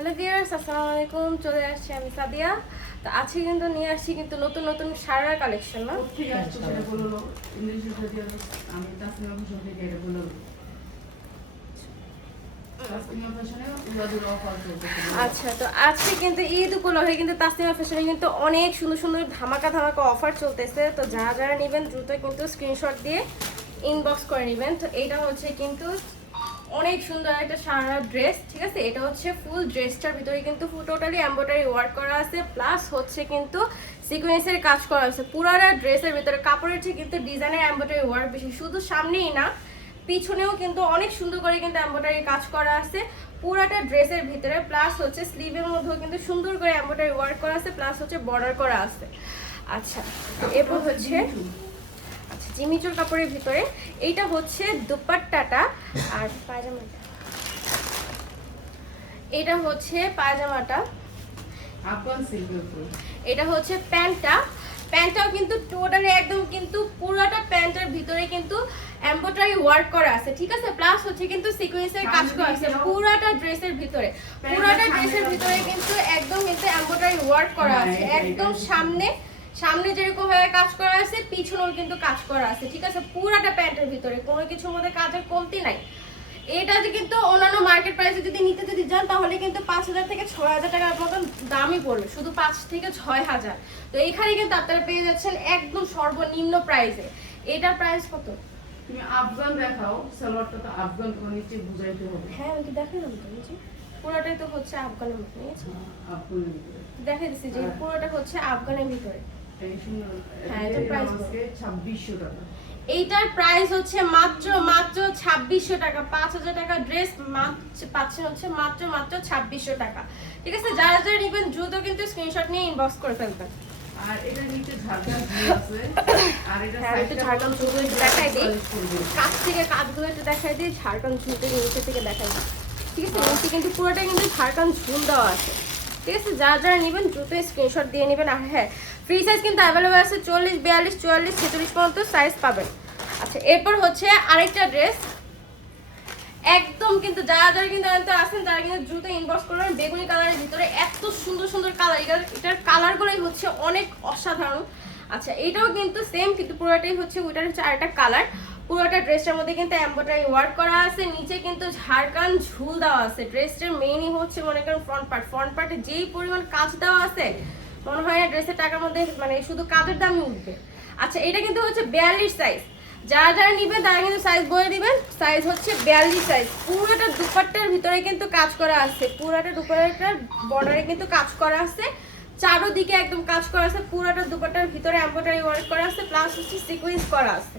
Hello viewers, আসসালামু আলাইকুম। চলে আসছি আমি সাদিয়া। তো আজকে কিন্তু নিয়ে আসছি কিন্তু নতুন নতুন শাড়ির কালেকশন না। ঠিক আছে, সেটা বললো ইংলিশে যদি আমি তাসলিমা ফ্যাশন থেকে এটা বললো তাসলিমা ফ্যাশনে উড়াদুরা অফার চলতেছে। আচ্ছা, তো আজকে কিন্তু ঈদ উপলক্ষে কিন্তু তাসলিমা ফ্যাশনে কিন্তু অনেক সুন্দর সুন্দর ধামাকা ধামাকা অফার চলতেছে। তো যারা যারা নেবেন দ্রুত কিন্তু স্ক্রিনশট দিয়ে ইনবক্স করে নেবেন। তো এইটা হচ্ছে কিন্তু অনেক সুন্দর একটা সারা ড্রেস, ঠিক আছে। এটা হচ্ছে ফুল ড্রেসটার ভিতরে কিন্তু টোটালি এমব্রয়ডারি ওয়ার্ক করা আছে, প্লাস হচ্ছে কিন্তু সিকোয়েন্সের কাজ করা আছে। পুরাটা ড্রেসের ভিতরে কাপড়ের চেয়ে কিন্তু ডিজাইনের এমব্রয়ডারি ওয়ার্ক বেশি, শুধু সামনেই না পিছনেও কিন্তু অনেক সুন্দর করে কিন্তু এমব্রয়ডারি কাজ করা আছে পুরাটা ড্রেসের ভিতরে। প্লাস হচ্ছে স্লিভের মধ্যেও কিন্তু সুন্দর করে এমব্রয়ডারি ওয়ার্ক করা আছে, প্লাস হচ্ছে বর্ডার করা আছে। আচ্ছা, এরপর হচ্ছে আচ্ছা জিমিচুর কাপড়ের ভিতরে এইটা হচ্ছে দুপাট্টাটা আর পায়জামাটা। এটা হচ্ছে পায়জামাটা, আফগান সিল্কের উপর এটা হচ্ছে প্যান্টটা। প্যান্টটাও কিন্তু টোটালি একদম কিন্তু পুরোটা প্যান্টের ভিতরে কিন্তু এমব্রয়ডারি ওয়ার্ক করা আছে, ঠিক আছে। প্লাস হচ্ছে কিন্তু সিকোয়েন্সের কাজ করা আছে পুরোটা ড্রেসের ভিতরে। পুরোটা ড্রেসের ভিতরে কিন্তু একদম কিন্তু এমব্রয়ডারি ওয়ার্ক করা আছে, একদম সামনে যেরকম ভাবে কাজ করা আছে পিছনেও কিন্তু কাজ করা আছে, ঠিক আছে। পুরোটা প্যান্টের ভিতরে কোনো কিছুর মধ্যে কাজের কমতি নাই। এটা যে কিন্তু অন্যান্য মার্কেট প্রাইসে যদি নিতে যান তাহলে কিন্তু 5,000 থেকে 6,000 টাকার মতন দামই পড়বে, শুধু 5 থেকে 6,000। তো এইখানে কিন্তু আপনারা পেয়ে যাচ্ছেন একদম সর্বনিম্ন প্রাইসে। এটার প্রাইস কত? তুমি আফগান দেখাও, সালোয়ারটা তো আফগান, তোমার নিচে বুঝাইতে হবে। হ্যাঁ, আমি কি দেখালাম তো নিচে? পুরোটাই তো হচ্ছে আফগানের মতো, নিয়েছি আফগানের ভিতরে দেখাই দিচ্ছি যে পুরোটা হচ্ছে আফগানের ভিতরে। এই সুন্দর। হ্যাঁ, এটা প্রাইস আজকে 2600 টাকা। এইটার প্রাইস হচ্ছে মাত্র 2600 টাকা। 5,000 টাকা ড্রেস পাচ্ছেন হচ্ছে মাত্র 2600 টাকা, ঠিক আছে। যারা যারা নেবেন দ্রুত কিন্তু স্ক্রিনশট নিয়ে ইনবক্স করে ফেলবেন। আর এটা নিচে ঝাড়খান্ড ঝুল আছে, আর এটা হ্যাঁ, একটু সাইডটা ঝাড়খান্ড ঝুলগুলো একটু দেখাই দিই, কাছ থেকে কাজগুলো একটু দেখাই দিই, ঝাড়খান্ড ঝুলটা নিচে থেকে দেখাই দিই, ঠিক আছে। নিচে কিন্তু পুরোটা কিন্তু ঝাড়খান্ড ঝুল দেওয়া আছে, ঠিক আছে। যারা যারা নেবেন দ্রুত স্ক্রিনশট দিয়ে নেবেন। আর হ্যাঁ, ফ্রি সাইজ কিন্তু অ্যাভেলেবল আছে, 40, 42, 44, 46 পর্যন্ত সাইজ পাবেন। আচ্ছা, এরপর হচ্ছে আরেকটা ড্রেস, একদম কিন্তু যারা যারা কিন্তু আসেন তারা কিন্তু দ্রুত ইনবক্স করবেন। বেগুনি কালারের ভিতরে এত সুন্দর সুন্দর কালার, এটার কালারগুলোই হচ্ছে অনেক অসাধারণ। আচ্ছা, এটাও কিন্তু সেম, কিন্তু পুরোটাই হচ্ছে ওইটার হচ্ছে আরেকটা কালার। পুরোটা ড্রেসটার মধ্যে কিন্তু এমব্রয়ডারি ওয়ার্ক করা আছে, নিচে কিন্তু ঝাড়খান্ড ঝুল দেওয়া আছে। ড্রেসটার মেইনই হচ্ছে মনে করেন ফ্রন্ট পার্টে যেই পরিমাণ কাজ দেওয়া আছে মনে হয় না ড্রেসের টাকার মধ্যে মানে শুধু কাজের দামই উঠবে। আচ্ছা, এটা কিন্তু হচ্ছে 42 সাইজ। যারা যারা নিবেন তারা কিন্তু সাইজ বলে দিবেন, সাইজ হচ্ছে 42 সাইজ। পুরোটা দুপাট্টার ভিতরে কিন্তু কাজ করা আছে, পুরোটা দুপাট্টার বর্ডারে কিন্তু কাজ করা আছে, চারোদিকে একদম কাজ করা আছে। পুরোটা দুপাট্টার ভিতরে এমব্রয়ডারি ওয়ার্ক করা আছে, প্লাস হচ্ছে সিকোয়েন্স করা আছে,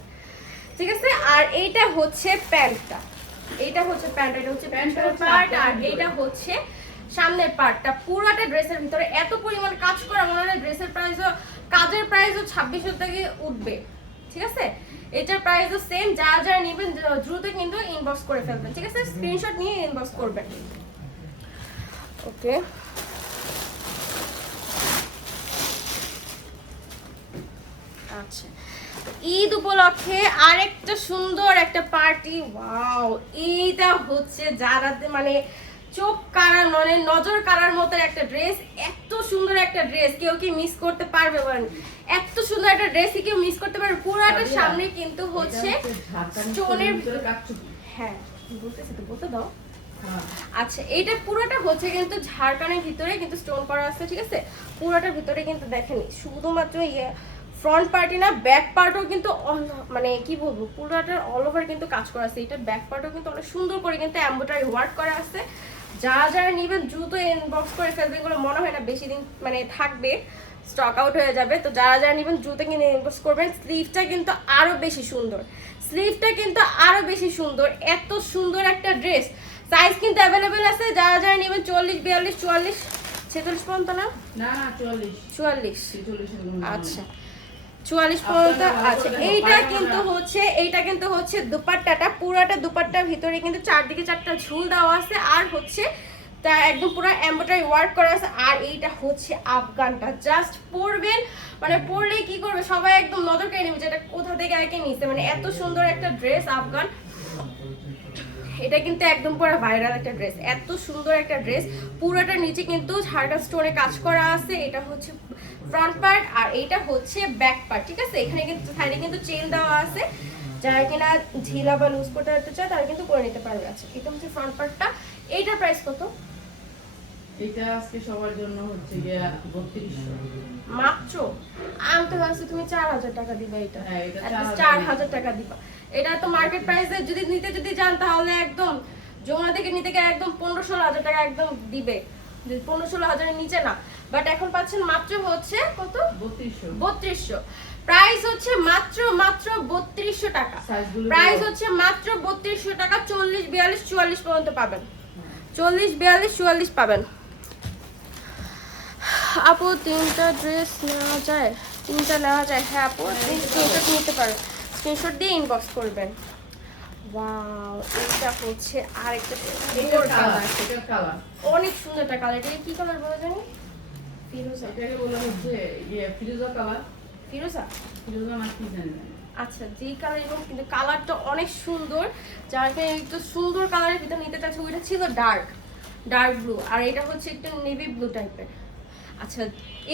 ঠিক আছে। আর এইটা হচ্ছে প্যান্টটা, এইটা হচ্ছে প্যান্ট, এটা হচ্ছে প্যান্টের পার্ট, আর এইটা হচ্ছে সামনের পার্টটা। পুরোটা ড্রেসের ভিতরে এত পরিমাণ কাজ করা মনে হয় ড্রেসের প্রাইসও কাজের প্রাইসও 2600 থেকে উঠবে, ঠিক আছে। এটার প্রাইসও সেম। যারা যারা নেবেন দ্রুত কিন্তু ইনবক্স করে ফেলবেন, ঠিক আছে। স্ক্রিনশট নিয়ে ইনবক্স করবেন। ওকে, আচ্ছা, ঈদ উপলক্ষে আরেকটা সুন্দর একটা পার্টি, ওয়াও। এইটা হচ্ছে যারা মানে চোখ কাড়ার মানে নজর কাড়ার মতো একটা ড্রেস, এত সুন্দর একটা ড্রেস কেউ কি মিস করতে পারবে বলেন? এত সুন্দর একটা ড্রেস কেউ মিস করতে পারবে? পুরোটা সামনে কিন্তু হচ্ছে স্টোনের, হ্যাঁ বলতেছি তো, বলতে দাও। আচ্ছা, এইটা পুরোটা হচ্ছে কিন্তু ঝাড়খান্ডের ভিতরে কিন্তু স্টোন করা আছে, ঠিক আছে। পুরোটার ভিতরে কিন্তু দেখেনি শুধুমাত্র ফ্রন্ট পার্টি না, ব্যাক পার্টও কিন্তু মানে কি বলবো পুরোটার অল ওভার কিন্তু কাজ করা আছে। এটা ব্যাক পার্টও কিন্তু অনেক সুন্দর করে কিন্তু এমব্রয়ডারি ওয়ার্ক করা আছে। যারা যারা নেবেন দ্রুত ইনবক্স করে ফেলবে, এগুলো মনে হয় না বেশি দিন মানে থাকবে, স্টক আউট হয়ে যাবে। তো যারা যারা নেবেন দ্রুত কিন্তু ইনবক্স করবেন। স্লিভটা কিন্তু আরো বেশি সুন্দর, স্লিভটা কিন্তু আরো বেশি সুন্দর, এত সুন্দর একটা ড্রেস। সাইজ কিন্তু অ্যাভেলেবেল আছে, যারা যারা নেবেন 40, 42, 44, 46 পর্যন্ত না, না 44, 44, আচ্ছা 44 পর্যন্ত আছে। এইটা কিন্তু হচ্ছে দুপাট্টাটা, পুরাটা দুপাট্টার ভিতরে কিন্তু চারদিকে চারটা ঝুল দেওয়া আছে, আর হচ্ছে তা একদম পুরো এমব্রয়ডারি ওয়ার্ক করা আছে। আর এইটা হচ্ছে আফগানটা, জাস্ট পরবেন মানে পরলেই কি করবে সবাই একদম নজর কেড়ে নেবে যে এটা কোথা থেকে আগে নিছে, মানে এত সুন্দর একটা ড্রেস আফগান। এটা কিন্তু একদম পুরো ভাইরাল একটা ড্রেস, এত সুন্দর একটা ড্রেস। পুরোটা নিচে কিন্তু ঝাড়খান স্টোনে কাজ করা আছে। এটা হচ্ছে ফ্রন্ট পার্ট আর এইটা হচ্ছে ব্যাক পার্ট, ঠিক আছে। এখানে কিন্তু সাইডে কিন্তু চেন দেওয়া আছে, যারা কিনা ঢিলা বা লুজ করতে চায় তারা কিন্তু করে নিতে পারবে। আচ্ছা এটা হচ্ছে ফ্রন্ট পার্টটা। এইটার প্রাইস কত? এটা আজকে সবার জন্য হচ্ছে গিয়া 3200 মাত্র। আমি তো ভাবছি তুমি 4000 টাকা দিবা। এটা হ্যাঁ, এটা 4000 টাকা দিবা। এটা তো মার্কেট প্রাইসে যদি যান তাহলে একদম যমুনা থেকে নিতে গেলে একদম 15-16 হাজার টাকা একদম দিবে, 15-16 হাজারের নিচে না। বাট এখন পাচ্ছেন মাত্র হচ্ছে কত? 3200। প্রাইস হচ্ছে মাত্র 3200 টাকা। প্রাইস হচ্ছে মাত্র 3200 টাকা। 40, 42, 44 পর্যন্ত পাবেন। 40, 42, 44 পাবেন। আপু 3টা ড্রেস নেওয়া যায়? 3টা নেওয়া যায়, হ্যাঁ আপু স্ক্রিনশট নিতে পারেন, স্ক্রিনশট দিয়ে ইনবক্স করবেন। ওয়াও, এটা হচ্ছে আরেকটা সুন্দর কালার, এটা কালার অনেক সুন্দর একটা কালার। এটা কি কালার বলে জানি? ফিরোজা। এটাকে বলা হচ্ছে ফিরোজা কালার। ফিরোজা না কি জানি না। আচ্ছা, যেই কালার, এবং কিন্তু কালারটা অনেক সুন্দর। যারা একটু সুন্দর কালারের ভিতর নিতে চাচ্ছে, ওইটা ছিল ডার্ক ব্লু, আর এটা হচ্ছে একটু নেভি ব্লু টাইপের। আচ্ছা,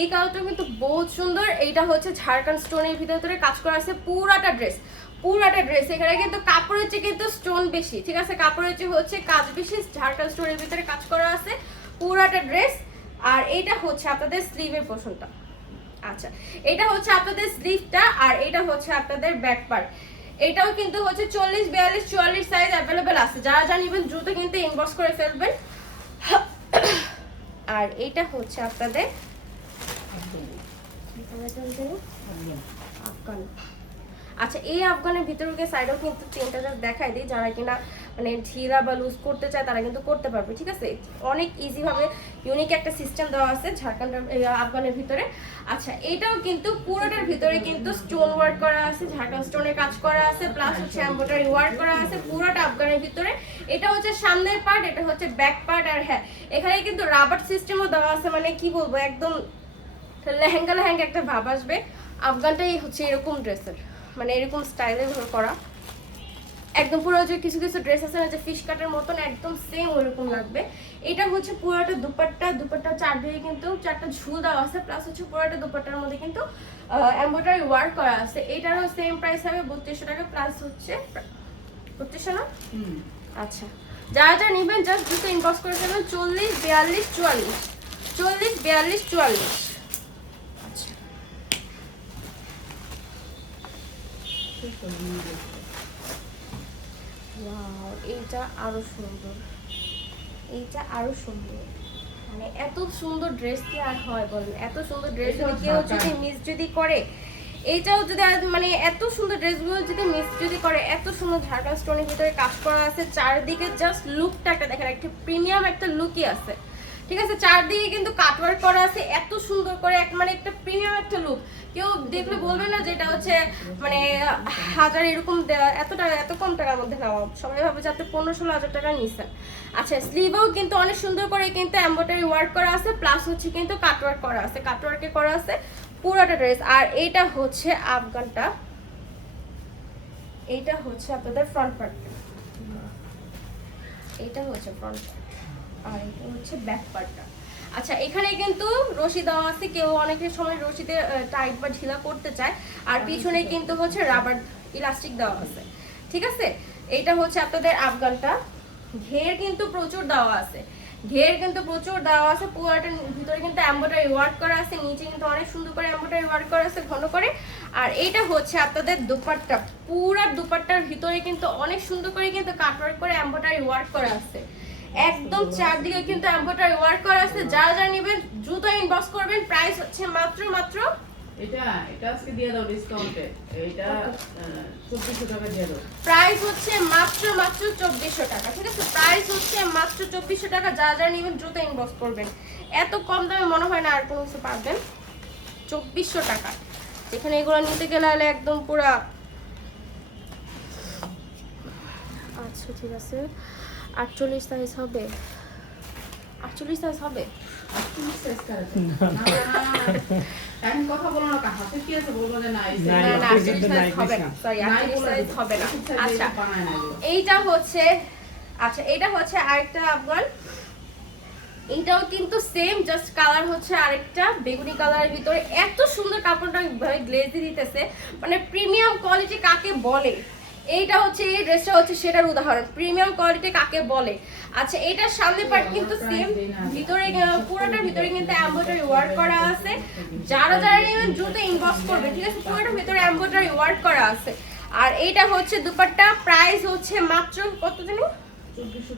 এই কালারটা কিন্তু বহুত সুন্দর। এইটা হচ্ছে ঝাড়খান স্টোনের ভিতরে কাজ করা আছে পুরাটা ড্রেস। এখানে কিন্তু কাপড়ের চেয়ে কিন্তু স্টোন বেশি, ঠিক আছে, কাপড়ের চেয়ে হচ্ছে কাজ বেশি। ঝাড়খান স্টোনের ভিতরে কাজ করা আছে পুরাটা ড্রেস। আর এইটা হচ্ছে আপনাদের স্লিভের পোর্শনটা। আচ্ছা, এটা হচ্ছে আপনাদের স্লিভটা, আর এটা হচ্ছে আপনাদের ব্যাক পার্ট। এটাও কিন্তু হচ্ছে 40, 42, 44 সাইজ অ্যাভেলেবেল আছে। যারা নেবেন দ্রুত কিন্তু ইনবক্স করে ফেলবেন। আর এটা হচ্ছে আপনাদের আফগান। আচ্ছা, এই আফগানের ভিতরে সাইডেও কিন্তু চেনটা জাস্ট দেখাই দিই, যারা কিনা মানে ঢিলা বা লুজ করতে চায় তারা কিন্তু করতে পারবে, ঠিক আছে। অনেক ইজি ভাবে ইউনিক একটা সিস্টেম দেওয়া আছে ঝাড়খণ্ডের আফগানের ভিতরে। আচ্ছা, এটাও কিন্তু পুরোটার ভিতরে কিন্তু স্টোন ওয়ার্ক করা আছে, ঝাড়খান স্টোনের কাজ করা আছে, প্লাস হচ্ছে এমব্রয়ডারি ওয়ার্ক করা আছে পুরোটা আফগানের ভিতরে। এটা হচ্ছে সামনের পার্ট, এটা হচ্ছে ব্যাক পার্ট। আর হ্যাঁ, এখানে কিন্তু রাবার সিস্টেমও দেওয়া আছে, মানে কি বলবো, একদম লেহেঙ্গা একটা ভাব আসবে। আফগানটাই হচ্ছে এরকম ড্রেসের, মানে এরকম স্টাইলের করা, একদম পুরো যে কিছু ড্রেস আছে না যে ফিশ কাটের মতন, একদম সেম ওইরকম লাগবে। এটা হচ্ছে পুরোটা দুপাট্টা চারদিকে কিন্তু 4টা ঝুল দেওয়া আছে, প্লাস হচ্ছে পুরোটা দুপাট্টার মধ্যে কিন্তু এমব্রয়ডারি ওয়ার্ক করা আছে। এটারও সেম প্রাইস হবে 3200 টাকা, প্লাস হচ্ছে 3200 না? আচ্ছা, যারা নেবেন জাস্ট দ্রুত ইনবক্স করে ফেলবেন। 40, 42, 44, 40, 42, 44। আচ্ছা, ওয়াও, এইটা আরো সুন্দর, মানে এত সুন্দর ড্রেস কি আর হয় বলেন? এত সুন্দর ড্রেস যদি কেউ যদি মিস যদি করে, এইটাও যদি মানে এত সুন্দর ড্রেসগুলো যদি মিস যদি করে, এত সুন্দর ঝাড়খান স্টোনের ভিতরে কাজ করা আছে। চারদিকে জাস্ট লুকটা একটা দেখেন, একটা প্রিমিয়াম একটা লুকই আছে, ঠিক আছে। চারদিকে কিন্তু কাটওয়ার্ক করা আছে এত সুন্দর করে, মানে একটা প্রিমিয়াম একটা লুক। কেউ দেখলে বলবে না যে এটা হচ্ছে মানে 1000 এরকম এত কম টাকার মধ্যে নেওয়া। সবাই ভাবে যে আপনি 15-16 হাজার টাকা নিচ্ছেন। আচ্ছা, স্লিভেও কিন্তু অনেক সুন্দর করে কিন্তু এমব্রয়ডারি ওয়ার্ক করা আছে, প্লাস হচ্ছে কিন্তু কাটওয়ার্ক করা আছে, কাটওয়ার্কে করা আছে পুরোটা ড্রেস। আর এইটা হচ্ছে আফগানটা, এইটা হচ্ছে আপনাদের ফ্রন্ট পার্ট, এইটা হচ্ছে ফ্রন্ট পার্ট, আর এটা হচ্ছে ব্যাক পার্টটা। আচ্ছা, এখানে কিন্তু রশি দেওয়া আছে, কেউ অনেকের সময় রশিতে টাইট বা ঢিলা করতে চায়। আর পিছনে কিন্তু হচ্ছে রাবার ইলাস্টিক দেওয়া আছে, ঠিক আছে। এইটা হচ্ছে আপনাদের আফগানটা। ঘের কিন্তু প্রচুর দেওয়া আছে, পুরোটার ভিতরে কিন্তু এমব্রয়ডারি ওয়ার্ক করা আছে, নিচে কিন্তু অনেক সুন্দর করে এমব্রয়ডারি ওয়ার্ক করা আছে ঘন করে। আর এইটা হচ্ছে আপনাদের দুপাট্টা, পুরো দুপাট্টার ভিতরে কিন্তু অনেক সুন্দর করে কিন্তু কাটওয়ার্ক করে এমব্রয়ডারি ওয়ার্ক করা আছে, একদম চারদিকে কিন্তু এমব্রয়ডারি ওয়ার্ক করা আছে। যারা নেবেন দ্রুত ইনবক্স করবেন। প্রাইস হচ্ছে মাত্র এটা আজকে দিয়ে দাও ডিসকাউন্টে, এটা 2400 টাকা দিয়ে দাও। প্রাইস হচ্ছে মাত্র 2400 টাকা, ঠিক আছে। প্রাইস হচ্ছে মাত্র 2400 টাকা। যারা নেবেন দ্রুত ইনবক্স করবেন। এত কম দামে মনে হয় না আর কোনো কিছু পাবেন। 2400 টাকা, যেখানে এগুলো নিতে গেলে একদম পুরা। আচ্ছা, ঠিক আছে, 48 সাইজ হবে, 48 সাইজ হবে। এখন কথা বলো না, হাতে কি আছে বলবো যে না, না 48 সাইজ হবে না, সরি 48 সাইজ হবে না। আচ্ছা, এইটা হচ্ছে আচ্ছা এটা হচ্ছে আরেকটা আফগান, এটাও কিন্তু সেম, জাস্ট কালার হচ্ছে আরেকটা বেগুনি কালারের ভিতরে। এত সুন্দর কাপড়টা গ্লেজি দিতেছে, মানে প্রিমিয়াম কোয়ালিটি কাকে বলে, এইটা হচ্ছে এই ড্রেসটা হচ্ছে সেটার উদাহরণ, প্রিমিয়াম কোয়ালিটি কাকে বলে। আচ্ছা এটার সামনে পার্ট কিন্তু সেম, ভিতরে পুরোটার ভিতরে কিন্তু এমব্রয়ডারি ওয়ার্ক করা আছে। যারা যারা নেবেন দ্রুত ইনবক্স করবেন, ঠিক আছে? পুরোটার ভিতরে এমব্রয়ডারি ওয়ার্ক করা আছে। আর এইটা হচ্ছে দুপাট্টা, প্রাইস হচ্ছে মাত্র কত জানো,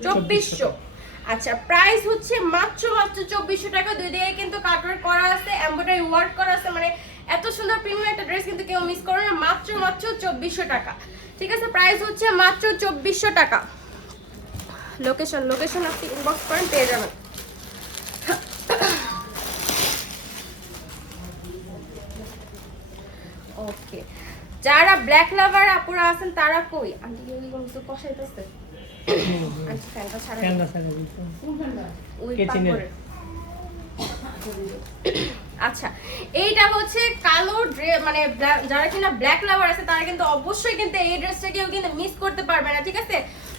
2400। আচ্ছা প্রাইস হচ্ছে মাত্র 2400 টাকা। দুই দিকে কিন্তু কাটওয়ার্ক করা আছে, এমব্রয়ডারি ওয়ার্ক করা আছে, মানে এত সুন্দর প্রিমিয়াম একটা ড্রেস কিন্তু কেউ মিস করবে না। মাত্র 2400 টাকা, ঠিক আছে? প্রাইস হচ্ছে মাত্র 2400 টাকা। লোকেশন আপনি ইনবক্স করেন, পেয়ে যাবেন। ওকে, যারা ব্ল্যাক লাভার আপুরা আছেন তারা কই আন্টি কি কোন কিছু কষাইতেছে? আচ্ছা ফ্যানটা ছাড়া ওই পাপড়ে। আচ্ছা এইটা হচ্ছে কালো ড্রেস, মানে যারা কিনা ব্ল্যাক লাভার আছে তারা কিন্তু অবশ্যই কিন্তু এই ড্রেসটা কেউ কিন্তু মিস করতে পারবে না, ঠিক আছে?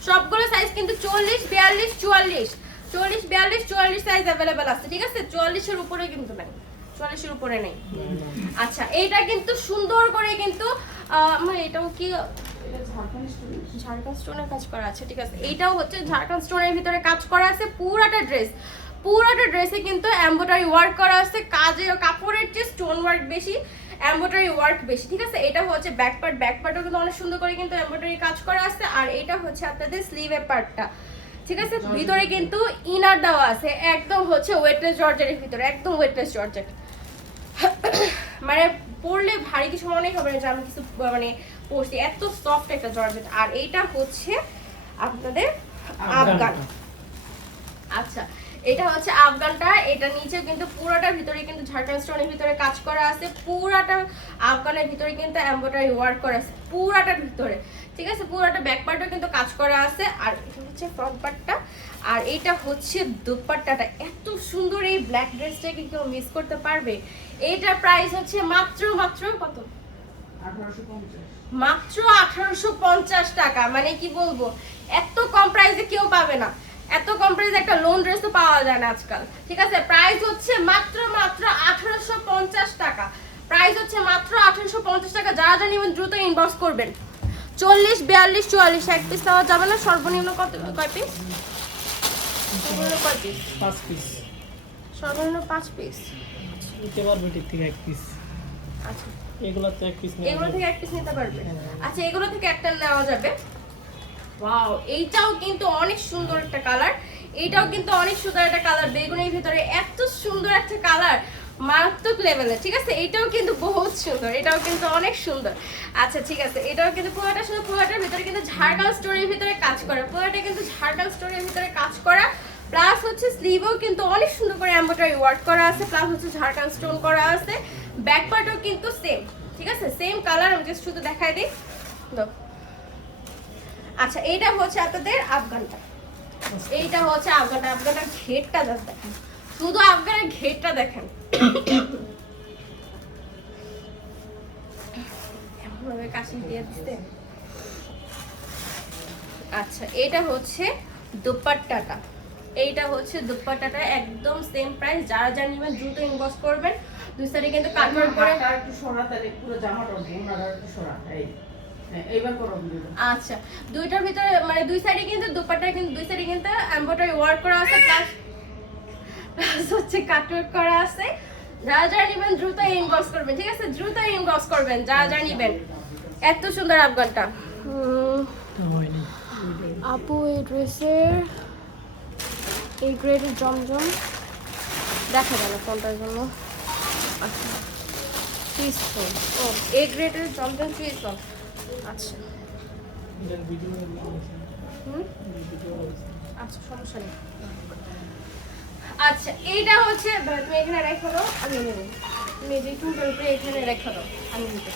সবগুলো সাইজ কিন্তু 40, 42, 44, 40, 42, 44 সাইজ अवेलेबल আছে, ঠিক আছে? 44 এর উপরে কিন্তু নাই, 44 এর উপরে নেই। আচ্ছা এইটা কিন্তু সুন্দর করে কিন্তু মানে এটাও কি ঝাড়খান্ড স্টোনের কাজ করা আছে, ঠিক আছে? এইটাও হচ্ছে ঝাড়খান্ড স্টোনের ভিতরে কাজ করা আছে। পুরাটা ড্রেসে কিন্তু এমব্রয়ডারি ওয়ার্ক করা আছে, কাপড়ের যে স্টোন ওয়ার্ক বেশি, এমব্রয়ডারি ওয়ার্ক বেশি, ঠিক আছে? এটা হচ্ছে ব্যাক পার্টও কিন্তু অনেক সুন্দর করে কিন্তু এমব্রয়ডারি কাজ করা আছে। আর এটা হচ্ছে আপনাদের স্লিভের পার্টটা, ঠিক আছে? ভিতরে কিন্তু ইনার দেওয়া আছে, একদম হচ্ছে ওয়েটলেস জর্জেটের ভিতরে, একদম ওয়েটলেস জর্জেট। মানে পরলে ভারী কিছু মনেই হবে না যে আমি কিছু মানে পরছি, এত সফট একটা জর্জেট। আর এইটা হচ্ছে আপনাদের আফগান। আচ্ছা এটা হচ্ছে আফগানটা, এটা নিচে কিন্তু পুরোটার ভিতরে কিন্তু ঝাড়খান্ড স্টোনের ভিতরে কাজ করা আছে, পুরাটা আফগানের ভিতরে কিন্তু এমব্রয়ডারি ওয়ার্ক করা আছে পুরাটার ভিতরে, ঠিক আছে? পুরাটা ব্যাক পার্টও কিন্তু কাজ করা আছে। আর এটা হচ্ছে ফ্রন্ট পার্টটা, আর এটা হচ্ছে দুপাট্টাটা। এত সুন্দর এই ব্ল্যাক ড্রেসটাকে কেউ মিস করতে পারবে? এইটার প্রাইস হচ্ছে মাত্র কত, 1850, মাত্র 1850 টাকা। মানে কি বলবো, এত কম প্রাইসে কেউ পাবে না, এত কম প্রাইসে একটা লোন ড্রেস তো পাওয়া যায় না আজকাল, ঠিক আছে? প্রাইস হচ্ছে মাত্র 1850 টাকা, প্রাইস হচ্ছে মাত্র 1850 টাকা। যারা যা নেবেন দ্রুত ইনবক্স করবেন। 40, 42, 44 এক পিস পাওয়া যাবে না, সর্বনিম্ন কয় পিস? সর্বনিম্ন কয় পিস? 5 পিস সর্বনিম্ন 5 পিস নিতে পারবে, ঠিক থেকে 1 পিস। আচ্ছা এগুলো তো 1 পিস নেওয়া এগুলো যাবে। থেকে 1 পিস নিতে পারবে। আচ্ছা এগুলো থেকে একটা নেওয়া যাবে। ওয়াও, এইটাও কিন্তু অনেক সুন্দর একটা কালার, এইটাও কিন্তু অনেক সুন্দর একটা কালার, বেগুনের ভিতরে এত সুন্দর একটা কালার, মারাত্মক লেভেলের, ঠিক আছে? এটাও কিন্তু বহুত সুন্দর, এটাও কিন্তু অনেক সুন্দর। আচ্ছা ঠিক আছে, এটাও কিন্তু পুরোটা সুন্দর, পুরোটার ভিতরে কিন্তু ঝাড়খান্ড স্টোনের ভিতরে কাজ করা, পুরোটা কিন্তু ঝাড়খান্ড স্টোনের ভিতরে কাজ করা। প্লাস হচ্ছে স্লিভেও কিন্তু অনেক সুন্দর করে এমব্রয়ডারি ওয়ার্ক করা আছে, প্লাস হচ্ছে ঝাড়খান্ড স্টোন করা আছে। ব্যাক পার্টও কিন্তু সেম, ঠিক আছে? সেম কালার, আমি জাস্ট শুধু দেখাই দিই। আচ্ছা এইটা হচ্ছে আপনাদের আফগানটা, এইটা হচ্ছে আফগানটার ঘেরটা জাস্ট দেখেন, শুধু আফগানের ঘেরটা দেখেন, এমনভাবে কাশি দিয়ে দিতে। আচ্ছা এটা হচ্ছে দুপাট্টাটা, এইটা হচ্ছে দুপাট্টাটা, একদম সেম প্রাইস। যারা যা নেবেন দ্রুত ইনবক্স করবেন। দুই সাইডে কিন্তু কাটওয়ার্ক করে, আর একটু সরা, তাহলে পুরো জামাটা বোনার একটু সরা। এই এইবার করো ভিডিওটা। আচ্ছা দুইটার ভিতরে মানে দুই সাইডে কিন্তু দুপাট্টা কিন্তু দুই সাইডে কিন্তু এমব্রয়ডারি ওয়ার্ক করা আছে, প্লাস হচ্ছে কাটওয়ার্ক করা আছে। যারা যারা নেবেন দ্রুত ইনবক্স করবেন, ঠিক আছে? দ্রুত ইনবক্স করবেন যারা যারা নেবেন। এত সুন্দর আফগানটা। হয়নি আপু এই ড্রেসের এই গ্রেডের জমজম দেখা গেল কোনটার জন্য। আচ্ছা টুইস্ট, ও এই গ্রেডের জমজম টুইস্ট। আচ্ছা এটার ভিডিও হুম ভিডিও আচ্ছা সমস্যা নেই। আচ্ছা এইটা হচ্ছে তুমি এখানে রেখে দাও, আমি নেব। তুমি যে টুটার উপরে এখানে রেখে দাও, আমি নিতে।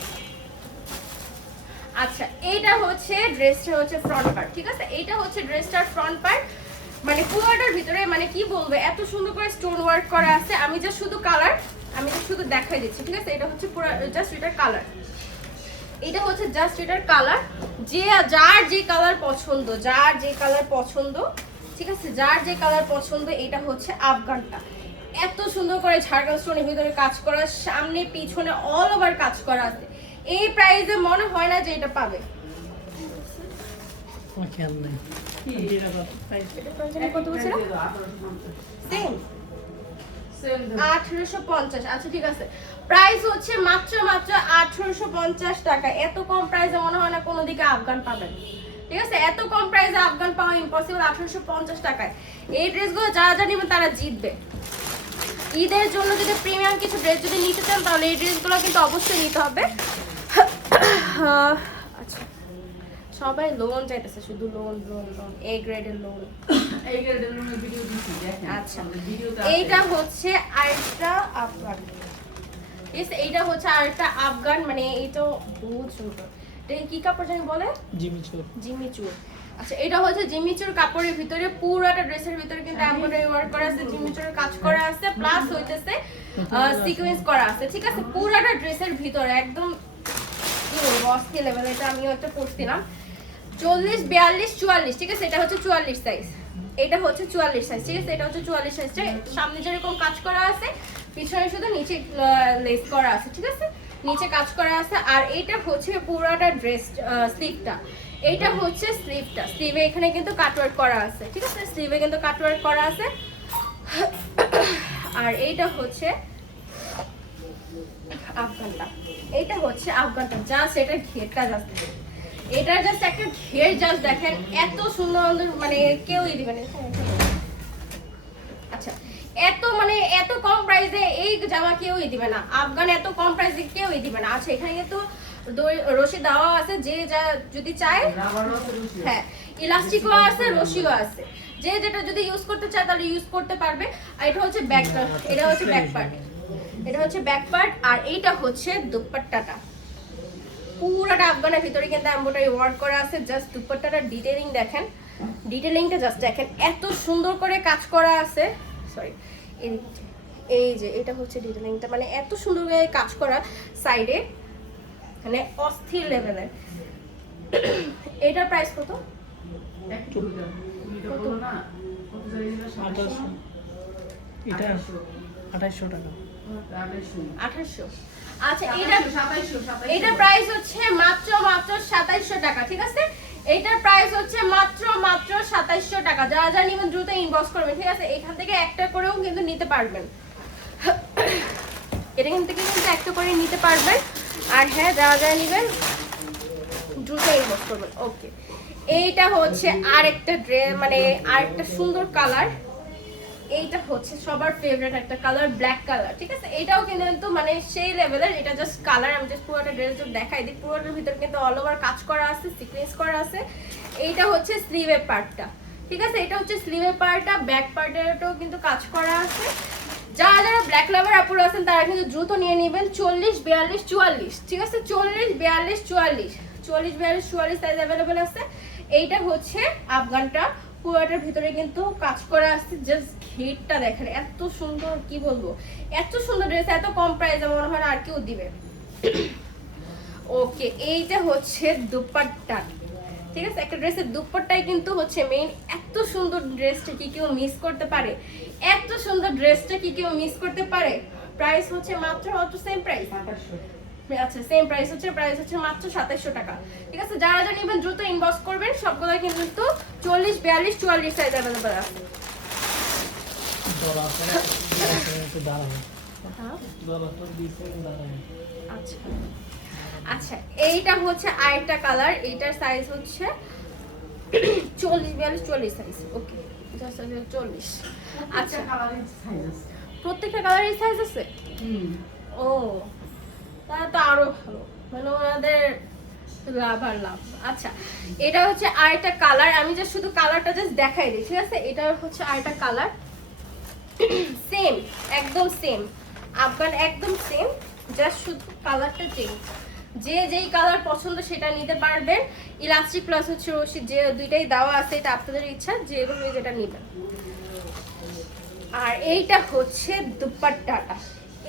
আচ্ছা এইটা হচ্ছে ড্রেসটা হচ্ছে ফ্রন্ট পার্ট, ঠিক আছে? এইটা হচ্ছে ড্রেসটার ফ্রন্ট পার্ট, মানে পুরোটার ভিতরে মানে কি বলবো এত সুন্দর করে স্টোন ওয়ার্ক করা আছে। আমি যে শুধু কালার, আমি যে শুধু দেখাই দিচ্ছি, ঠিক আছে? এটা হচ্ছে পুরো জাস্ট এটার কালার, এটা হচ্ছে জাস্ট এটার কালার, যার যে কালার পছন্দ, যার যে কালার পছন্দ, ঠিক আছে, যার যে কালার পছন্দ। এটা হচ্ছে আফগানটা, এত সুন্দর করে ঝাড়খান্ড স্টোনের ভিতরে কাজ করা, সামনে পিছনে অল ওভার কাজ করা আছে। এই প্রাইসে মনে হয় না যে এটা পাবে। আমার খেয়াল নাই কি? এটা প্রাইস এটা প্রাইস কত বলছিল? Same same 1850। আচ্ছা ঠিক আছে, প্রাইস হচ্ছে মাত্র 1850 টাকা। এত কম প্রাইসে মনে হয় না কোনো দিকে আফগান পাবেন, ঠিক আছে, এত কম প্রাইসে আফগান পাওয়া ইম্পসিবল 1850 টাকায়। এই ড্রেসগুলো যারা যা নেবেন তারা জিতবে। ঈদের জন্য যদি প্রিমিয়াম কিছু ড্রেস যদি নিতে চান তাহলে এই ড্রেসগুলো কিন্তু অবশ্যই নিতে হবে। আচ্ছা, সবাই লোন চাইতেছে, শুধু লোন লোন লোন, এ গ্রেডের লোন। এই গ্রেডের লোনের ভিডিও দিছি দেখেন। আচ্ছা, ভিডিওতে এইটা হচ্ছে আরেকটা আফগান, ঠিক আছে, এইটা হচ্ছে আরেকটা আফগান, মানে এইটা বহুত সুন্দর। এটা কি কাপড় জানি বলে? জিমিচুর। জিমিচুর। আচ্ছা, এটা হচ্ছে জিমিচুর কাপড়ের ভিতরে, পুরোটা ড্রেসের ভিতরে কিন্তু এমব্রয়ডারি ওয়ার্ক করা আছে, জিমিচুরের কাজ করা আছে, প্লাস হইতেছে সিকোয়েন্স করা আছে, ঠিক আছে, পুরোটা ড্রেসের ভিতরে একদম কি বলবো অস্থির লেভেল। এটা আমিও একটা পরছিলাম 40, 42, 44, ঠিক আছে, এটা হচ্ছে 44 সাইজ, এটা হচ্ছে 44 সাইজ, ঠিক আছে, এটা হচ্ছে 44 সাইজটা। সামনে যেরকম কাজ করা আছে, পিছনে শুধু নিচে লেস করা আছে, ঠিক আছে, নিচে কাজ করা আছে। আর এইটা হচ্ছে পুরোটা ড্রেস স্লিভটা, এইটা হচ্ছে স্লিভটা, স্লিভে এখানে কিন্তু কাটওয়ার্ক করা আছে, ঠিক আছে, স্লিভে কিন্তু কাটওয়ার্ক করা আছে। আর এইটা হচ্ছে আফগানটা, এইটা হচ্ছে আফগানটা, জাস্ট এটা ঘেরটা জাস্ট, এটা জাস্ট একটা ঘের জাস্ট দেখেন, এত সুন্দর, মানে কেউই দিবে না। আচ্ছা, এত কম প্রাইসে এই জামা কেউই দিবে না, আফগান এত কম প্রাইসে কেউই দিবে না। আচ্ছা, এখানে কিন্তু রশি দেওয়া আছে, যে যা যদি চায়, হ্যাঁ, ইলাস্টিকও আছে, রশিও আছে, যে যেটা যদি ইউজ করতে চায় তাহলে ইউজ করতে পারবে। আর এটা হচ্ছে ব্যাক পার্ট, এটা হচ্ছে ব্যাক পার্ট, এটা হচ্ছে ব্যাক পার্ট। আর এইটা হচ্ছে দুপাট্টাটা, পুরোটা আফগানের ভিতরে কিন্তু এমব্রয়ডারি ওয়ার্ক করা আছে। জাস্ট দুপাট্টাটার ডিটেইলিং দেখেন, ডিটেইলিংটা জাস্ট দেখেন, এত সুন্দর করে কাজ করা আছে। সরি, এই যে এটা হচ্ছে ডিটেইলিংটা, মানে এত সুন্দর করে কাজ করা সাইডে, মানে অস্থির লেভেলের। এটার প্রাইস কত? এটা 2800 টাকা। 2800। আচ্ছা, এটার প্রাইস হচ্ছে মাত্র 2700 টাকা, ঠিক আছে, এইটার প্রাইস হচ্ছে মাত্র 2700 টাকা। যারা যা নেবেন দ্রুত ইনবক্স করবেন, ঠিক আছে, এখান থেকে একটা করেও কিন্তু নিতে পারবেন, এটা থেকে কিন্তু একটা করে নিতে পারবেন। আর হ্যাঁ, যারা যা নেবেন দ্রুত ইনবক্স করবেন। ওকে, এইটা হচ্ছে আরেকটা ড্রেস, মানে আরেকটা সুন্দর কালার, এইটা হচ্ছে সবার ফেভারিট একটা কালার, ব্ল্যাক কালার, ঠিক আছে, এটাও কিন্তু মানে সেই লেভেলের। এটা জাস্ট কালার, আমি জাস্ট পুরোটা ড্রেস দেখাই দিই। পুরোটার ভিতরে কিন্তু অল ওভার কাজ করা আছে, সিকোয়েন্স করা আছে। এইটা হচ্ছে স্লিভের পার্টটা, ঠিক আছে, এটা হচ্ছে স্লিভের পার্টটা, ব্যাক পার্টেরটাও কিন্তু কাজ করা আছে। যারা যারা ব্ল্যাক লাভার আপুরা আছেন তারা কিন্তু দ্রুত নিয়ে নেবেন। 40, 42, 44, ঠিক আছে, 40, 42, 44, 40, 42, 44 সাইজ অ্যাভেলেবেল আছে। এইটা হচ্ছে আফগানটা, পুরোটার ভিতরে কিন্তু কাজ করা আছে। জাস্ট ঘেরটা দেখেন, এত সুন্দর, কি বলবো, এত সুন্দর ড্রেস, এত কম প্রাইসে মনে হয় না আর কেউ দিবে। ওকে, এইটা হচ্ছে দুপাট্টা, ঠিক আছে, একটা ড্রেসের দুপাট্টাই কিন্তু হচ্ছে মেইন। এত সুন্দর ড্রেসটা কি কেউ মিস করতে পারে? এত সুন্দর ড্রেসটা কি কেউ মিস করতে পারে? প্রাইস হচ্ছে মাত্র সেম প্রাইস। আচ্ছা, সেম প্রাইস হচ্ছে মাত্র 2700 টাকা, ঠিক আছে, যারা যা নেবেন দ্রুত ইনবক্স করবেন। সবগুলো কিন্তু 40, 42, 44 সাইজ অ্যাভেলেবল আছে। আচ্ছা আচ্ছা, এইটা হচ্ছে আরেকটা কালার, এইটার সাইজ হচ্ছে 40, 42, 44 সাইজ। ওকে, 40। আচ্ছা, প্রত্যেকটা কালারের সাইজ আছে। ও, তাহলে তো আরো ভালো, মানে ওনাদের লাভ আর লাভ। আচ্ছা, এটা হচ্ছে আরেকটা কালার, আমি জাস্ট শুধু কালারটা জাস্ট দেখাই দিই, ঠিক আছে, এটা হচ্ছে আরেকটা কালার, সেম, একদম সেম আফগান, একদম সেম, জাস্ট শুধু কালারটা চেঞ্জ। যে যেই কালার পছন্দ সেটা নিতে পারবেন। ইলাস্টিক প্লাস হচ্ছে রশি, যে দুইটাই দেওয়া আছে, এটা আপনাদের ইচ্ছা, যেভাবে যেটা নেবেন। আর এইটা হচ্ছে দুপাট্টাটা,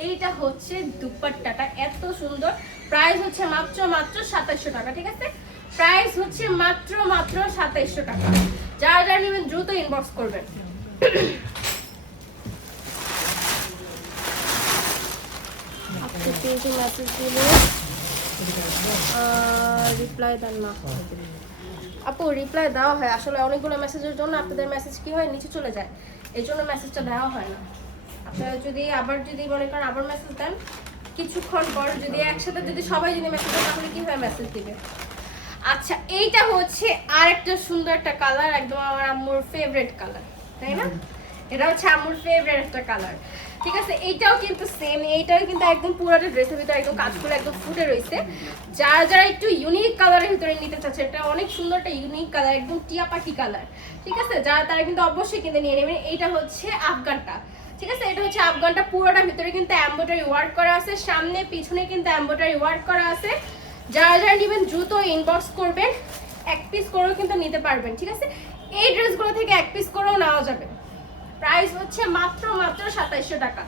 এইটা হচ্ছে দুপাট্টাটা, এত সুন্দর। প্রাইস হচ্ছে মাত্র 2700 টাকা, ঠিক আছে? প্রাইস হচ্ছে মাত্র 2700 টাকা। যারা যারা নেবেন দ্রুত ইনবক্স করবেন। আপনি পেজে মেসেজ দিলে রিপ্লাই দেন না আপু। রিপ্লাই দেওয়া হয় আসলে অনেকগুলো মেসেজের জন্য, আপনাদের মেসেজ কি হয় নিচে চলে যায়, এই জন্য মেসেজটা দেওয়া হয় না। আপনারা যদি আবার মনে করেন আবার মেসেজ দেন কিছুক্ষণ পর, যদি একসাথে যদি সবাই যদি মেসেজ দেন তাহলে কি হয় মেসেজ দিবে। আচ্ছা, এইটা হচ্ছে আর একটা সুন্দর একটা কালার, একদম আমার আম্মুর ফেভারিট কালার, তাই না? এটা হচ্ছে আম্মুর ফেভারিট একটা কালার, ঠিক আছে? এইটাও কিন্তু সেম, এইটাও কিন্তু একদম পুরোটা ড্রেসের ভিতরে একদম কাজগুলো একদম ফুটে রয়েছে। যারা যারা একটু ইউনিক কালারের ভিতরে নিতে চাচ্ছে, এটা অনেক সুন্দর একটা ইউনিক কালার, একদম টিয়া পাখি কালার, ঠিক আছে? যারা তারা কিন্তু অবশ্যই কিনে নিয়ে নেবেন। এইটা হচ্ছে আফগানটা, ঠিক আছে? এটা হচ্ছে আফগানটা, পুরোটা ভিতরে কিন্তু এমব্রয়ডারি ওয়ার্ক করা আছে, সামনে পিছনে কিন্তু এমব্রয়ডারি ওয়ার্ক করা আছে। যারা যারা নেবেন দ্রুত ইনবক্স করবেন, এক পিস করেও কিন্তু নিতে পারবেন, ঠিক আছে? এই ড্রেসগুলো থেকে এক পিস করেও নেওয়া যাবে। প্রাইস হচ্ছে মাত্র 2700 টাকা।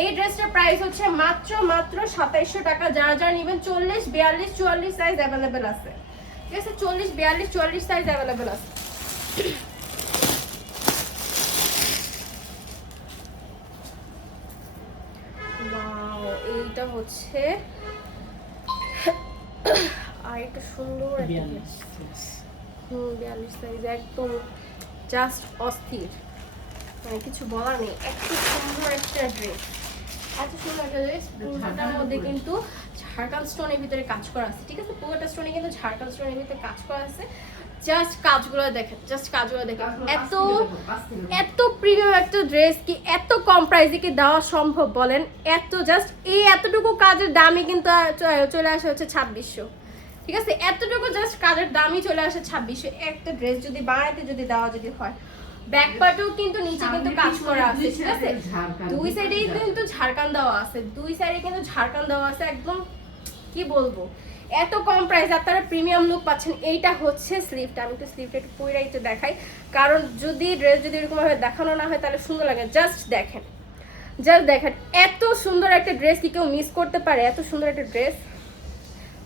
এই ড্রেসটার প্রাইস হচ্ছে মাত্র 2700 টাকা। যারা যারা নেবেন 40, 42, 44 সাইজ অ্যাভেলেবেল আছে, ঠিক আছে? 40, 42, 44 সাইজ অ্যাভেলেবেল আছে। ওয়াও, এইটা হচ্ছে আর একটা সুন্দর একটা ড্রেস। 42 সাইজ, একদম জাস্ট অস্থির, মানে কিছু বলার নেই। এত সুন্দর একটা ড্রেস, এত সুন্দর একটা ড্রেস। পুরোটার মধ্যে কিন্তু ঝাড়খান্ড স্টোনের ভিতরে কাজ করা আছে, ঠিক আছে? পুরোটা স্টোনে কিন্তু ঝাড়খান্ড স্টোনের ভিতরে কাজ করা আছে। জাস্ট কাজগুলো দেখেন, জাস্ট কাজগুলো দেখেন। এত প্রিমিয়াম একটা ড্রেস কি এত কম প্রাইসে কি দেওয়া সম্ভব বলেন? এত জাস্ট এই এতটুকু কাজের দামই কিন্তু চলে আসে হচ্ছে 2600, ঠিক আছে? এতটুকু জাস্ট কাজের দামই চলে আসে 2600। একটা ড্রেস যদি বানাইতে যদি দেওয়া যদি হয়, ব্যাক পার্টেও কিন্তু নিচে কিন্তু কাজ করা আছে, ঠিক আছে? দুই সাইডেই কিন্তু ঝাড়খান্ড দেওয়া আছে, দুই সাইডে কিন্তু ঝাড়খান্ড দেওয়া আছে। একদম কি বলবো, এত কম প্রাইস আপনারা প্রিমিয়াম লুক পাচ্ছেন। এইটা হচ্ছে স্লিভটা, আমি তো স্লিভটা একটু পুরোটা একটু দেখাই, কারণ যদি ড্রেস যদি এরকম ভাবে দেখানো না হয় তাহলে সুন্দর লাগে। জাস্ট দেখেন, জাস্ট দেখেন, এত সুন্দর একটা ড্রেস কি কেউ মিস করতে পারে? এত সুন্দর একটা ড্রেস,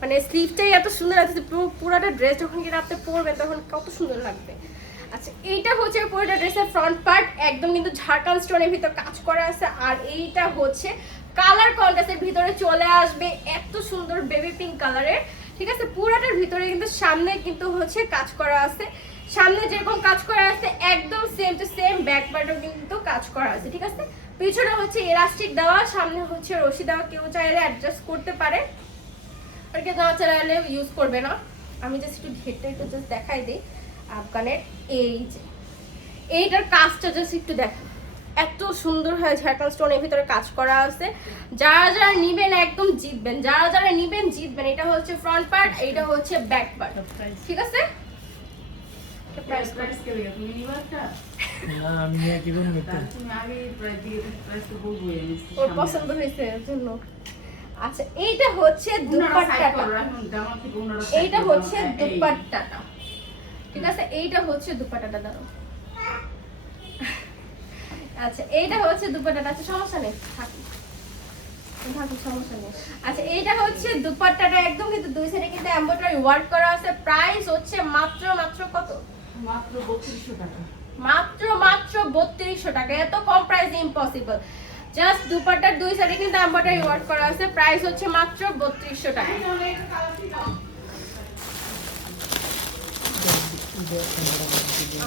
মানে স্লিভটাই এত সুন্দর আছে, পুরোটা ড্রেস যখন কিনা আপনি পরবেন তখন কত সুন্দর লাগবে। আচ্ছা, এইটা হচ্ছে পুরোটা ড্রেসের ফ্রন্ট পার্ট, একদম কিন্তু ঝাড়খান্ড স্টোনের ভিতর কাজ করা আছে। আর এইটা হচ্ছে কালার কন্ট্রাস্টের ভিতরে চলে আসবে, এত সুন্দর বেবি পিঙ্ক কালারের, ঠিক আছে? পুরোটার ভিতরে কিন্তু সামনে কিন্তু হচ্ছে কাজ করা আছে, সামনে যেরকম কাজ করা আছে একদম সেম টু সেম ব্যাক পার্টও কিন্তু কাজ করা আছে, ঠিক আছে? পিছনে হচ্ছে ইলাস্টিক দেওয়া, সামনে হচ্ছে রশি দেওয়া, কেউ চাইলে অ্যাডজাস্ট করতে পারে, আর কেউ না চাইলে ইউজ করবে না। আমি জাস্ট একটু ঘেরটা একটু জাস্ট দেখাই দিই আফগানের। এই যে এইটার কাজটা জাস্ট একটু দেখা, এত সুন্দর হয়, ঝাড়খান্ড স্টোনের ভিতরে কাজ করা আছে। যারা যারা নিবেন একদম জিতবেন, যারা যারা নিবেন জিতবেন। এটা হচ্ছে ফ্রন্ট পার্ট, এইটা হচ্ছে ব্যাক পার্ট, ঠিক আছে? প্রাইস কে দিও তুমি নিবারটা না আমি নিয়ে কি করব? তুমি আগে প্রাইস দিয়ে প্রাইস তো বলবোই আমি ওর পছন্দ হয়েছে এর জন্য। আচ্ছা, এইটা হচ্ছে দুপাট্টাটা, এইটা হচ্ছে দুপাট্টাটা, ঠিক আছে? এইটা হচ্ছে দুপাট্টাটা, দাও। আচ্ছা, এইটা হচ্ছে দুপাট্টাটা। আচ্ছা, সমস্যা নেই, থাকি থাকি, সমস্যা নেই। আচ্ছা, এইটা হচ্ছে দুপাট্টাটা, একদম কিন্তু দুই সাইডে কিন্তু এমব্রয়ডারি ওয়ার্ক করা আছে। প্রাইস হচ্ছে মাত্র কত? মাত্র 3200 টাকা। মাত্র 3200 টাকা। এত কম প্রাইস ইম্পসিবল। জাস্ট দুপাট্টার দুই সাইডে কিন্তু এমব্রয়ডারি ওয়ার্ক করা আছে। প্রাইস হচ্ছে মাত্র 3200 টাকা।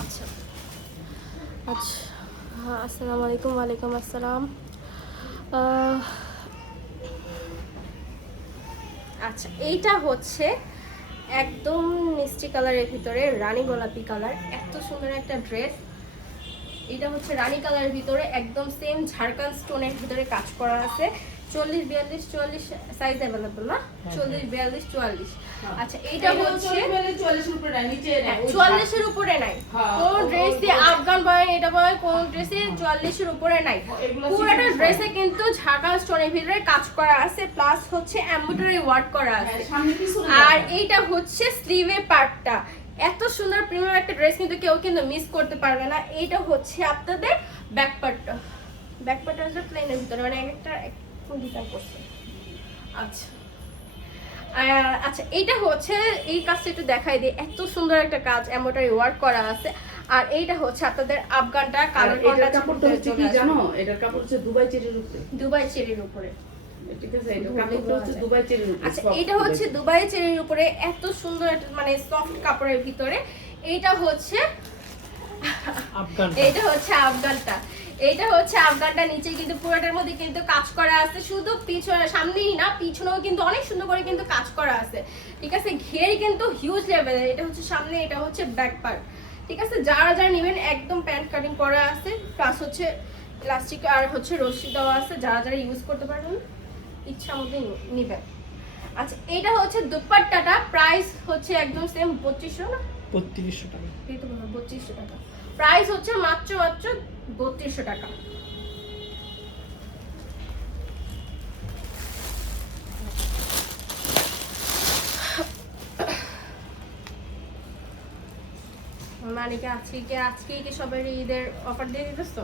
আচ্ছা আচ্ছা, আসসালামু আলাইকুম। ওয়ালাইকুম আসসালাম। আচ্ছা, এইটা হচ্ছে একদম মিষ্টি কালারের ভিতরে রানী গোলাপি কালার, এত সুন্দর একটা ড্রেস। এটা হচ্ছে রানী কালারের ভিতরে একদম সেম ঝাড়খান্ড স্টোনের ভিতরে কাজ করা আছে। 40, 42, 44 সাইজ अवेलेबल না? 40, 42, 44। আচ্ছা, এইটা হচ্ছে 44 এর উপরে নাই, নিচে নাই, 44 এর উপরে নাই। কোন ড্রেসে আফগান বয় এটা বয়, কোন ড্রেসে 44 এর উপরে নাই। পুরোটা ড্রেসে কিন্তু ঝাড়খান্ড স্টোনের ভিতরে কাজ করা আছে, প্লাস হচ্ছে এমব্রয়ডারি ওয়ার্ক করা আছে। আর এইটা হচ্ছে স্লিভের পার্টটা। এত সুন্দর প্রিমিয়াম একটা ড্রেস কিন্তু কেউ কিন্তু মিস করতে পারবে না। এইটা হচ্ছে আপনাদের ব্যাক পার্টটা, ব্যাক পার্টটা হচ্ছে প্লেনের ভিতরে, মানে একটা ফুল ডিজাইন করছে। আচ্ছা আচ্ছা এইটা হচ্ছে এই কাজটা একটু দেখাই দিই, এত সুন্দর একটা কাজ এমব্রয়ডারি ওয়ার্ক করা আছে। আর এইটা হচ্ছে আপনাদের আফগানটা কালার এটার কাপড়টা হচ্ছে কি জানো, এটার কাপড় হচ্ছে দুবাই চেরির উপরে। দুবাই চেরির উপরে, ঠিক আছে, এটার কাপড়টা হচ্ছে দুবাই চেরির উপরে। আচ্ছা এটা হচ্ছে দুবাই চেরির উপরে এত সুন্দর একটা মানে সফট কাপড়ের ভিতরে। এইটা হচ্ছে আফগান, এইটা হচ্ছে আফগানটা, এইটা হচ্ছে আফগানটা। নিচে কিন্তু পুরোটার মধ্যে কিন্তু কাজ করা আছে, শুধু পিছনে সামনেই না পিছনেও কিন্তু অনেক সুন্দর করে কিন্তু কাজ করা আছে। ঠিক আছে, ঘের কিন্তু হিউজ লেভেলের। এটা হচ্ছে সামনে, এটা হচ্ছে ব্যাক পার্ট। ঠিক আছে, যারা যারা নেবেন একদম প্যান্ট কাটিং করা আছে, প্লাস হচ্ছে ইলাস্টিক আর হচ্ছে রশি দেওয়া আছে, যারা যারা ইউজ করতে পারবেন ইচ্ছা মতো নেবেন। আচ্ছা এটা হচ্ছে দুপাট্টাটা, প্রাইস হচ্ছে একদম সেম 2500 না 3200 টাকা। এই তো বললাম 2500 টাকা। প্রাইস হচ্ছে মাত্র 3200 টাকা। মানে কি আজকে কি সবাই ঈদের অফার দিয়ে দিতেছো?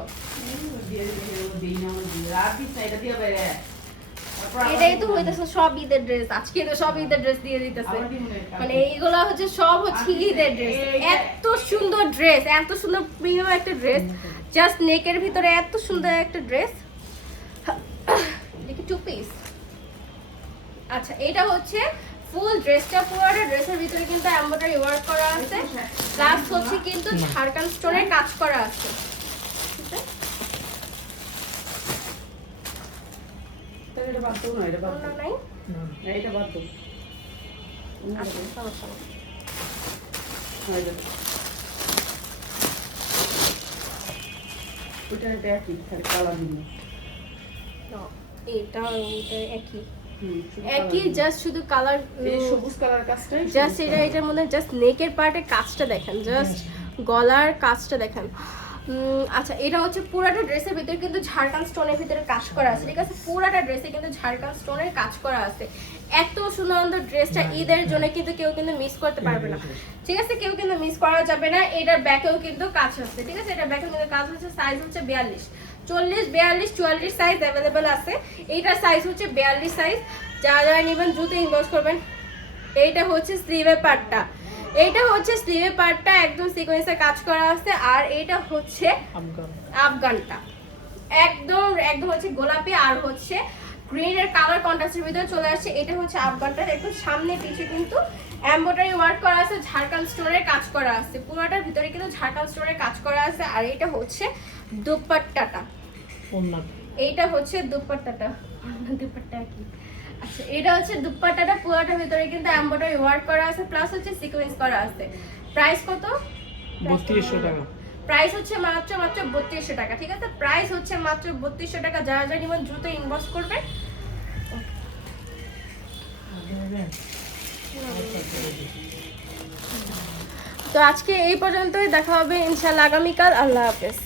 এটাই তো হইতেছে সব ঈদের ড্রেস, আজকে তো সব ঈদের ড্রেস দিয়ে দিতেছে। মানে এইগুলা হচ্ছে সব হচ্ছে ঈদের ড্রেস। এত সুন্দর ড্রেস, এত সুন্দর প্রিমিয়াম একটা ড্রেস, জাস্ট নেকের ভিতরে এত সুন্দর একটা ড্রেস। দেখি 2 পিস। আচ্ছা এটা হচ্ছে ফুল ড্রেসটা, পুরোটা ড্রেসের ভিতরে কিন্তু এমব্রয়ডারি ওয়ার্ক করা আছে, প্লাস হচ্ছে কিন্তু ঝাড়খান্ড স্টোনের কাজ করা আছে। ঠিক আছে, এটা বাদ দাও না, এটা বাদ দাও। নাই এটা বাদ দাও। আচ্ছা সমস্যা নেই। ওইটা এটা একই, খালি কালার ভিন্ন। No, এটা ওটা একই শুধু একই, colour জাস্ট শুধু কালার ভিন্ন। এই সবুজ কালার কাজটাই জাস্ট এটার মধ্যে জাস্ট নেকের পার্টে কাজটা দেখেন, জাস্ট গলার কাজটা দেখেন। আচ্ছা এটা হচ্ছে পুরাটা ড্রেসের ভিতরে কিন্তু ঝাড়খান্ড স্টোনের ভিতরে কাজ করা আছে। ঠিক আছে, পুরাটা ড্রেসে কিন্তু ঝাড়খান্ড স্টোনের কাজ করা আছে। এত সুন্দর ড্রেসটা ঈদের জন্য কিন্তু কেউ কিন্তু মিস করতে পারবে না। ঠিক আছে, কেউ কিন্তু মিস করা যাবে না। এটার ব্যাকেও কিন্তু কাজ আছে। ঠিক আছে, এটার ব্যাকেও কিন্তু কাজ হচ্ছে। সাইজ হচ্ছে 42, 40, 42, 44 সাইজ অ্যাভেলেবেল আছে। এইটার সাইজ হচ্ছে 42 সাইজ। যারা যারা নেবেন দ্রুত ইনবক্স করবেন। এইটা হচ্ছে স্লিভের পার্টটা, এইটা হচ্ছে স্লিভের পার্টটা একদম সিকোয়েন্সে কাজ করা আছে। আর এইটা হচ্ছে আফগান, আফগানটা একদম একদম হচ্ছে গোলাপি আর হচ্ছে গ্রিনের কালার কন্ট্রাস্টের ভিতরে চলে আসছে। এটা হচ্ছে আফগানটা, একদম সামনে পিছে কিন্তু এমব্রয়ডারি ওয়ার্ক করা আছে, ঝাড়খান্ড স্টোনের কাজ করা আছে, পুরোটার ভিতরে কিন্তু ঝাড়খান্ড স্টোনের কাজ করা আছে। আর এটা হচ্ছে দুপাট্টাটা, ওন্না, এইটা হচ্ছে দুপাট্টাটা, দুপাট্টা কি। আচ্ছা এটা হচ্ছে দুপাট্টাটা, পুরোটার ভিতরে কিন্তু এমব্রয়ডারি ওয়ার্ক করা আছে, প্লাস হচ্ছে সিকোয়েন্স করা আছে। প্রাইস কত? 3200 টাকা। প্রাইস হচ্ছে মাত্র 3200 টাকা। ঠিক আছে, প্রাইস হচ্ছে মাত্র 3200 টাকা। যারা যারা নিবেন দ্রুত ইনবক্স করবেন। তো আজকে এই পর্যন্তই, দেখা হবে ইনশাআল্লাহ আগামীকাল। আল্লাহ হাফেজ।